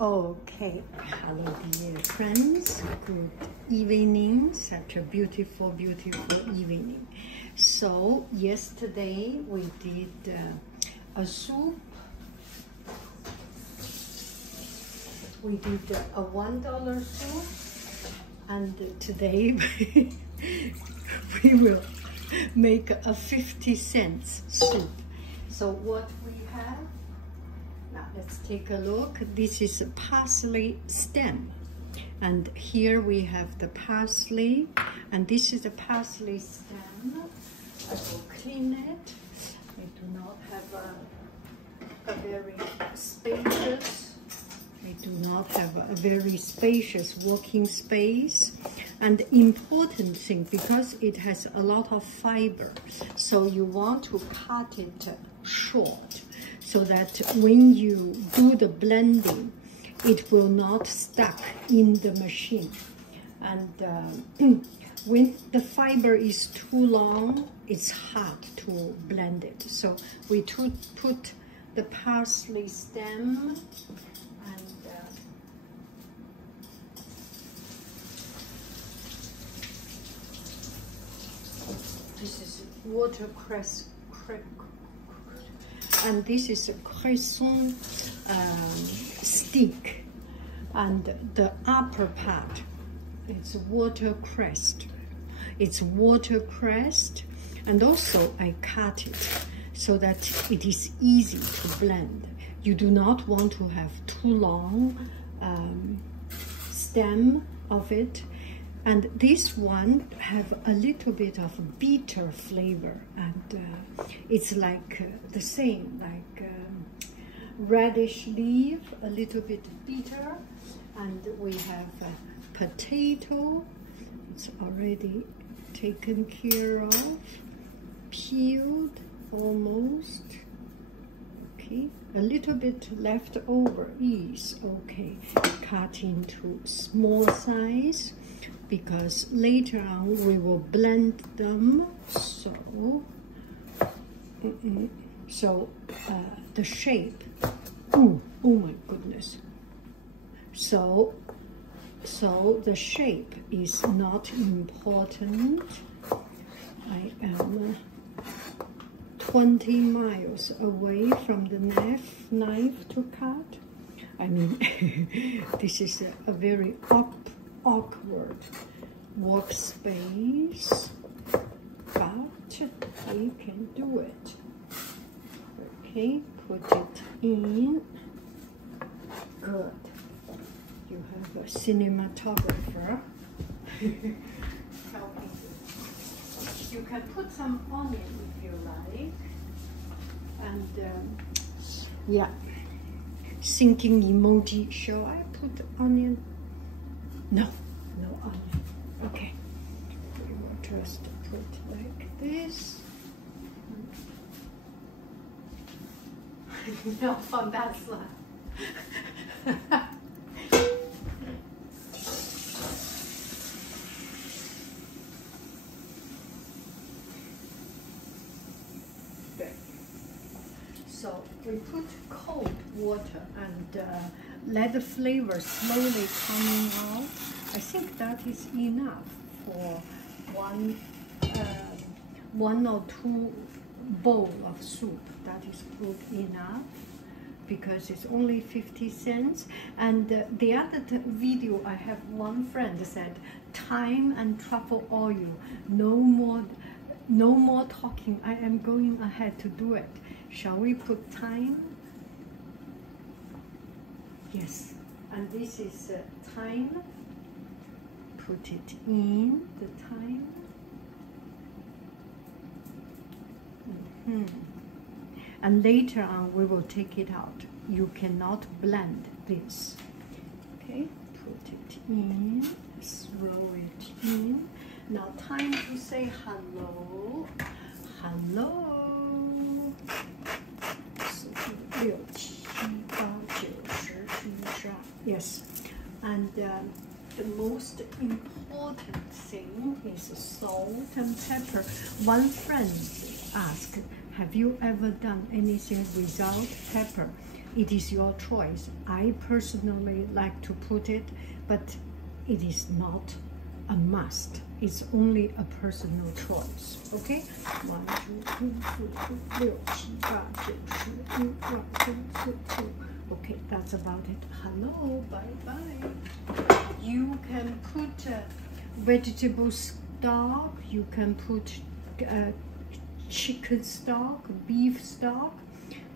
Okay, hello dear friends, good evening, such a beautiful, beautiful evening. So yesterday we did a soup. We did a $1 soup, and today we will make a 50-cent soup. So what we have, now let's take a look. This is a parsley stem, and here we have the parsley, and this is a parsley stem. I will clean it. We do not have a very spacious. We do not have a very spacious working space. And the important thing, because it has a lot of fiber, so you want to cut it short so that when you do the blending, it will not stuck in the machine. And when the fiber is too long, it's hard to blend it. So we put the parsley stem, and this is watercress, and this is a cresson stick, and the upper part, it's watercress. It's watercress, and also I cut it so that it is easy to blend. You do not want to have too long stem of it. And this one have a little bit of bitter flavor, and it's like the same, like radish leaf, a little bit bitter. And we have potato, it's already taken care of, peeled almost. Okay, a little bit left over is okay. Cut into small size, because later on we will blend them. So, the shape. Oh my goodness. So the shape is not important. I am 20 miles away from the knife to cut. I mean, this is a very awkward workspace, but we can do it. Okay, put it in. Good. You have a cinematographer helping you. You can put some onion if you like, and yeah, thinking emoji. Shall I put onion? No onion. Okay, we will just put like this. No, on that slide. So we put cold water and let the flavor slowly coming out. I think that is enough for one or two bowl of soup. That is good enough, because it's only 50 cents. And the other video, I have one friend said, thyme and truffle oil, no more talking. I am going ahead to do it. Shall we put thyme? Yes. And this is thyme. Put it in the thyme. And later on we will take it out. You cannot blend this. Okay, put it in, throw it in. Now time to say hello. Hello. 4, 5, 6, 7, 8, 9, 10, 11, 12. Yes. And the most important thing is salt and pepper. One friend asked, have you ever done anything without pepper? it is your choice. I personally like to put it, but it is not a must. It's only a personal choice. Okay? 1, 2, 3, 4, 5, 6, 7, 8, 9, 10, 11, 12, 13, 14. Okay, that's about it. Hello, bye-bye. You can put vegetable stock, you can put chicken stock, beef stock,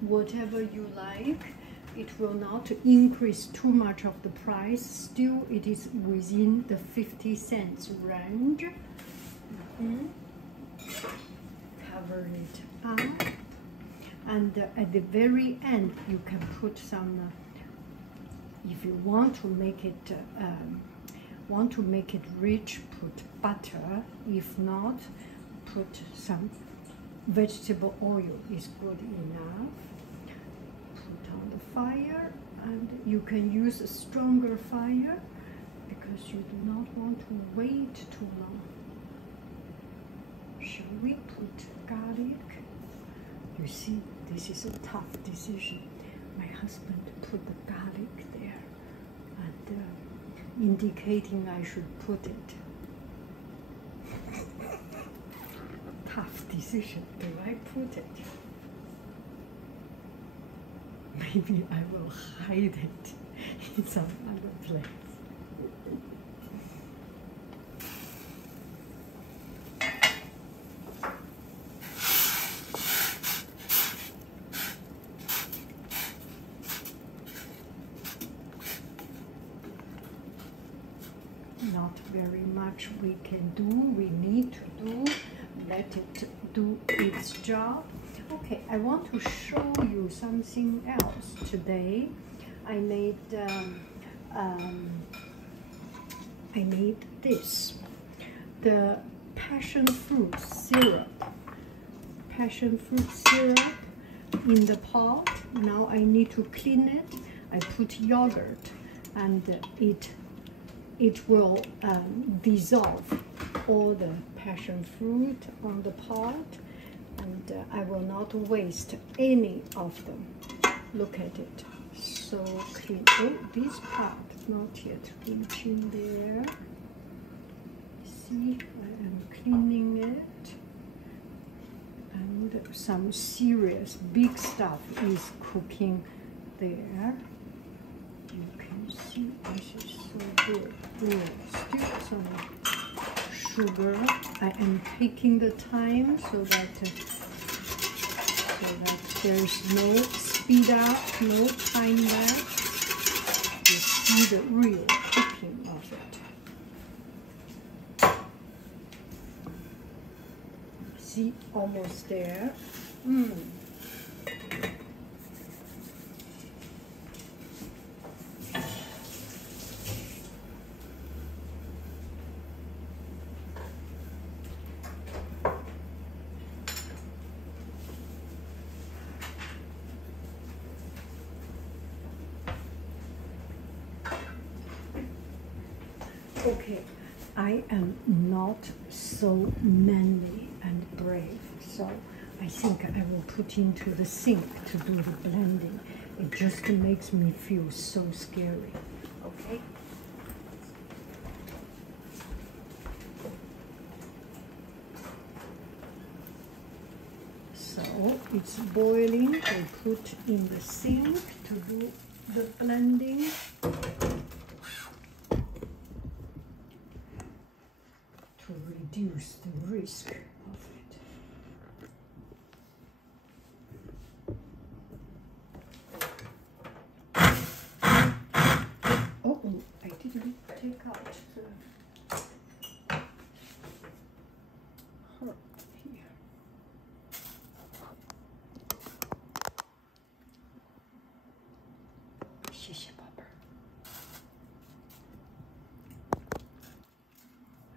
whatever you like. It will not increase too much of the price. Still, it is within the 50 cents range. Cover it up. And at the very end, you can put some, if you want to make it rich, put butter. If not, put some vegetable oil is good enough. Put on the fire, and you can use a stronger fire because you do not want to wait too long. Shall we put garlic? You see, this is a tough decision. My husband put the garlic there and indicating I should put it. Tough decision. Do I put it? Maybe I will hide it in some other place. Not very much we can do, we need to do. Let it do its job. Okay, I want to show you something else today. I made this, the passion fruit syrup. Passion fruit syrup in the pot. Now I need to clean it. I put yogurt, and it will dissolve all the passion fruit on the pot, and I will not waste any of them. Look at it, so clean. Oh, this part not yet reaching there. See, I am cleaning it, and some serious big stuff is cooking there. You can see this is so good. Still some sugar. I am taking the time so that there's no speed up, no time left. You see the real cooking of it. See, almost there. Okay, I am not so manly and brave, so I think I will put into the sink to do the blending. It just makes me feel so scary. Okay? So it's boiling. I put in the sink to do the blending. To reduce the risk of it. Oh, I didn't take out the herb here.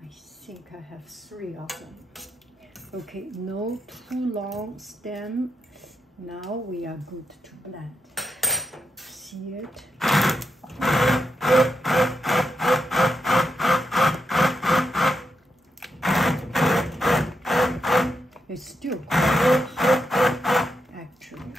I think I have 3 of them. Okay, no too long stem. Now we are good to blend. See it? It's still quite hot, actually.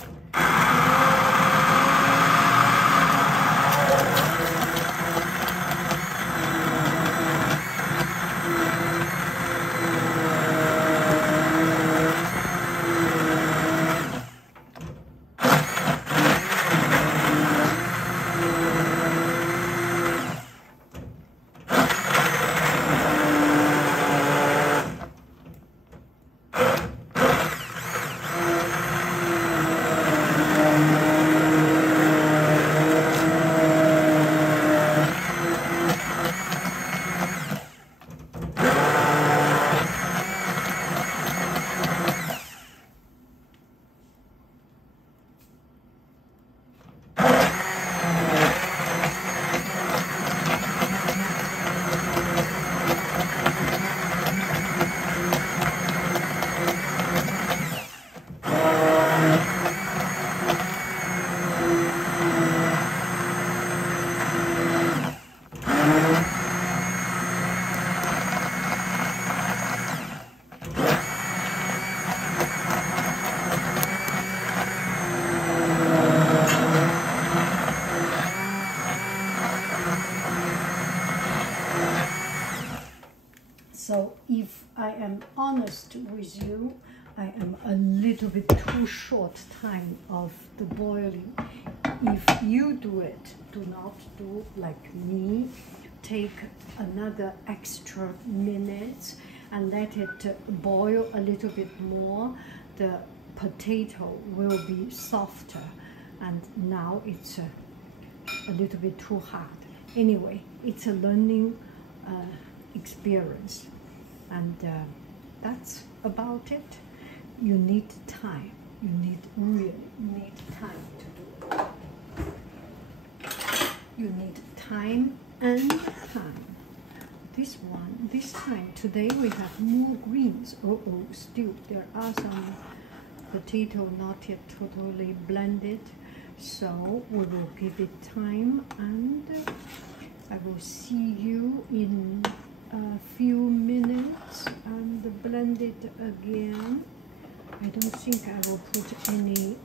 So if I am honest with you, I am a little bit too short time of the boiling. If you do it, do not do like me. Take another extra minutes and let it boil a little bit more. The potato will be softer, and now it's a little bit too hard. Anyway, it's a learning experience, and that's about it. You need time. You really need time to do it. You need time and time. This time, today we have more greens. Still there are some potato not yet totally blended, so we will give it time, and I will see you in a few minutes and blend it again. I don't think I will put any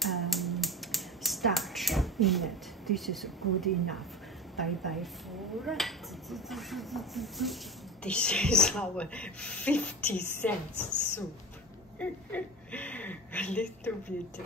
starch in it. This is good enough. Bye bye for this is our 50-cent soup. A little bit.